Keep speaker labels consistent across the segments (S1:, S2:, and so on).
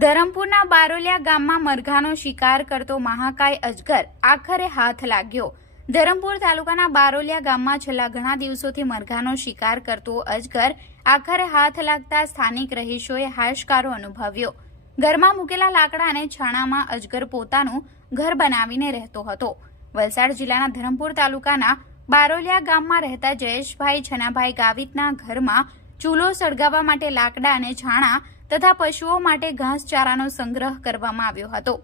S1: ધરમપુરના બારોલિયા ગામમાં મરઘાનો શિકાર કરતો મહાકાય અજગર આખરે હાથ લાગ્યો. ધરમપુર તાલુકાના બારોલિયા ગામમાં છેલ્લા ઘણા દિવસોથી મરઘાનો શિકાર કરતો અજગર આખરે હાથ લાગતા સ્થાનિક રહીશોએ હાશકારો અનુભવ્યો. ઘરમાં મૂકેલા લાકડા અને છાણામાં અજગર પોતાનું ઘર બનાવીને રહેતો હતો. વલસાડ જિલ્લાના ધરમપુર તાલુકાના બારોલિયા ગામમાં રહેતા જયેશભાઈ છનાભાઈ ગાવિતના ઘરમાં ચૂલો સળગાવવા માટે લાકડા અને છાણા તથા પશુઓ માટે ઘાસચારાનો સંગ્રહ કરવામાં આવ્યો હતો.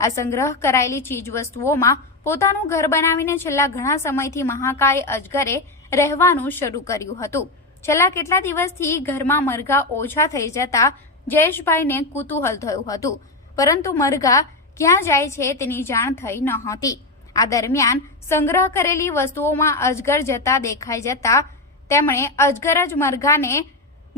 S1: આ સંગ્રહ કરાયેલી ચીજવસ્તુઓમાં પોતાનું ઘર બનાવીને છેલ્લા ઘણા સમયથી મહાકાય અજગરે રહેવાનું શરૂ કર્યું હતું. છેલ્લા કેટલા દિવસથી ઘરમાં મરઘા ઓછા થઈ જતા જયેશભાઈને કુતૂહલ થયું હતું. પરંતુ મરઘા ક્યાં જાય છે તેની જાણ થઈ ન હતી. આ દરમિયાન સંગ્રહ કરેલી વસ્તુઓમાં અજગર જતા દેખાઈ જતા તેમણે અજગર જ મરઘાને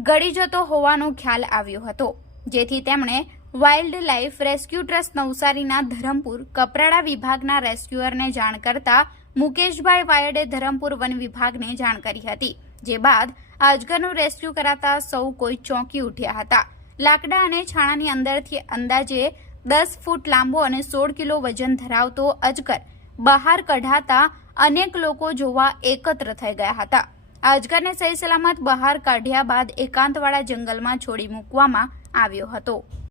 S1: ગળી જતો હોવાનો ખ્યાલ આવ્યો હતો, જેથી તેમણે વાઇલ્ડ લાઇફ રેસ્ક્યુ ટ્રસ્ટ નવસારીના ધરમપુર કપરાડા વિભાગના રેસ્ક્યુઅરને જાણ કરતા મુકેશભાઈ વાયડે ધરમપુર વન વિભાગને જાણ કરી હતી, જે બાદ અજગરનું રેસ્ક્યુ કરાતા સૌ કોઈ ચોંકી ઉઠ્યા હતા. લાકડા અને છાણાની અંદરથી અંદાજે દસ ફૂટ લાંબો અને સોળ કિલો વજન ધરાવતો અજગર બહાર કઢાતા અનેક લોકો જોવા એકત્ર થઈ ગયા હતા. આ સહી સલામત બહાર કાઢ્યા બાદ એકાંતવાળા જંગલમાં છોડી મૂકવામાં આવ્યો હતો.